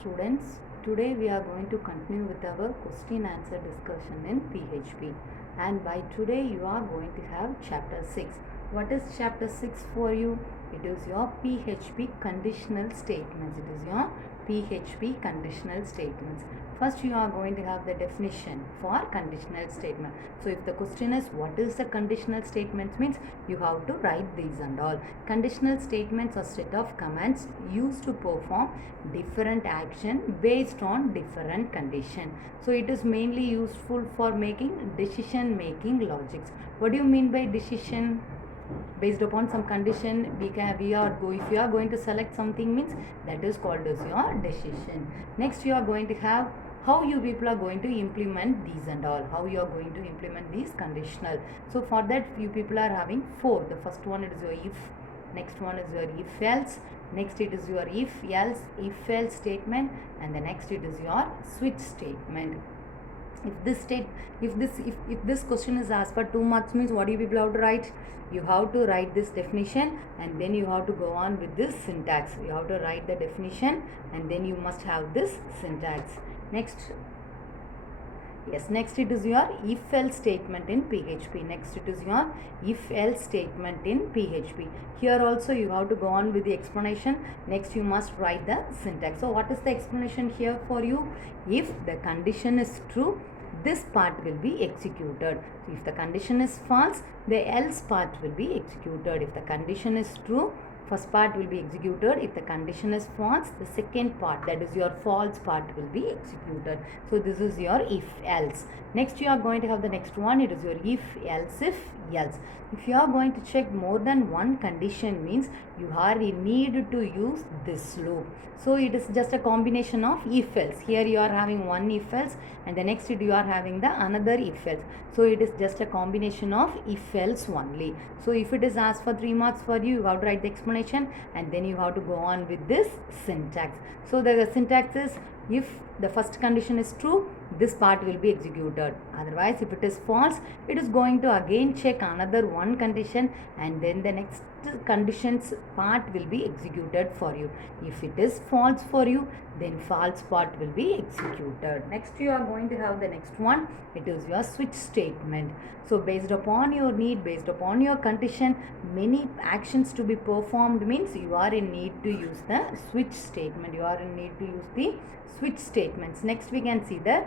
Students, today we are going to continue with our question answer discussion in PHP, and by today you are going to have chapter 6. What is chapter 6 for you? It is your PHP conditional statements. It is your PHP conditional statements. First you are going to have the definition for conditional statement. So if the question is what is the conditional statements, means you have to write these and all. Conditional statements are set of commands used to perform different action based on different condition. So it is mainly useful for making decision making logics. What do you mean by decision? Based upon some condition, if you are going to select something, means that is called as your decision. Next you are going to have how you people are going to implement these and all, how you are going to implement these conditional. So for that you people are having four. The first one is your if, next one is your if else, next it is your if else if else statement, and the next it is your switch statement. If this question is asked for 2 marks, means what do you people have to write? You have to write this definition and then you have to go on with this syntax. You have to write the definition and then you must have this syntax. Next it is your if else statement in PHP. Next it is your if else statement in PHP. Here also you have to go on with the explanation. Next you must write the syntax. So what is the explanation here for you? If the condition is true, this part will be executed. So if the condition is false, the else part will be executed. If the condition is true, first part will be executed. If the condition is false, the second part, that is your false part, will be executed. So this is your if else. Next you are going to have the next one. It is your if else if else. If you are going to check more than one condition, means you are in need to use this loop. So it is just a combination of if else. Here you are having one if else and the next you are having the another if else. So it is just a combination of if else only. So if it is asked for 3 marks for you, you have to write the explanation and then you have to go on with this syntax. So the syntax is, if the first condition is true, this part will be executed. Otherwise, if it is false, it is going to again check another one condition and then the next conditions part will be executed for you. If it is false for you, then false part will be executed. Next you are going to have the next one. It is your switch statement. So based upon your need, based upon your condition, many actions to be performed, means you are in need to use the switch statement. You are in need to use the switch statements. Next we can see the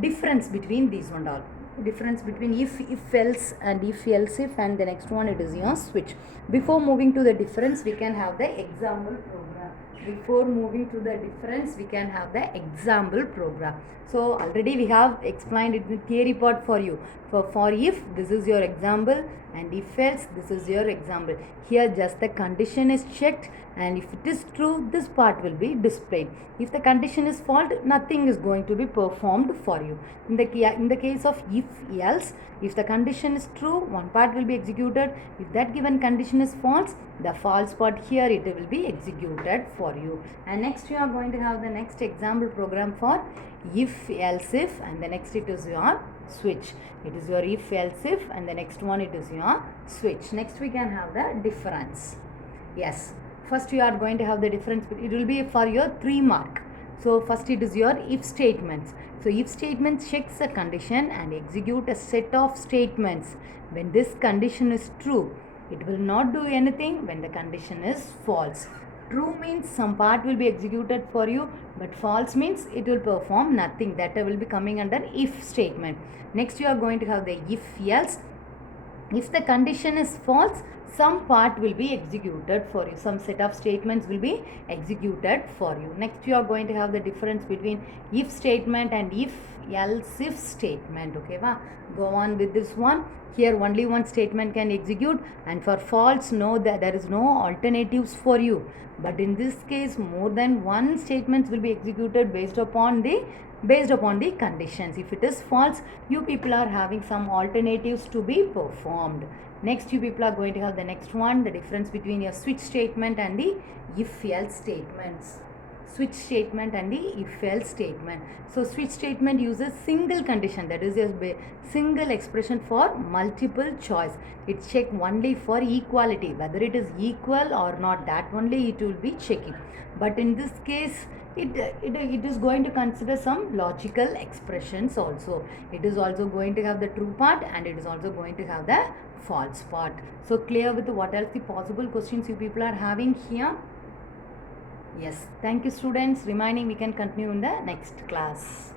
difference between these one all. Difference between if else and if else if, and the next one it is your switch. Before moving to the difference, we can have the example program. Before moving to the difference, we can have the example program. So already we have explained it in the theory part for you. For if, this is your example, and if else, this is your example. Here just the condition is checked, and if it is true, this part will be displayed. If the condition is false, nothing is going to be performed for you. In the case of if else, if the condition is true, one part will be executed. If that given condition is false, the false part here it will be executed for you. And next you are going to have the next example program for if else if, and the next it is your switch. It is your if else if, and the next one it is your switch. Next we can have the difference. Yes, first you are going to have the difference. It will be for your 3 mark. So first it is your if statements. So if statements checks a condition and execute a set of statements. When this condition is true, it will not do anything when the condition is false. True means some part will be executed for you, but false means it will perform nothing. That will be coming under if statement. Next you are going to have the if else. If the condition is false, some part will be executed for you. Some set of statements will be executed for you. Next you are going to have the difference between if statement and if else if statement. Okay, go on with this one. Here only one statement can execute, and for false, no, there is no alternatives for you. But in this case, more than one statements will be executed based upon the conditions. If it is false, you people are having some alternatives to be performed. Next you people are going to have the next one, the difference between your switch statement and the if else statements. Switch statement and the if else statement. So switch statement uses single condition, that is a single expression for multiple choice. It check only for equality, whether it is equal or not, that only it will be checking. But in this case, it is going to consider some logical expressions also. It is also going to have the true part and it is also going to have the false part. So clear with what else the possible questions you people are having here? Yes, thank you students. Remaining we can continue in the next class.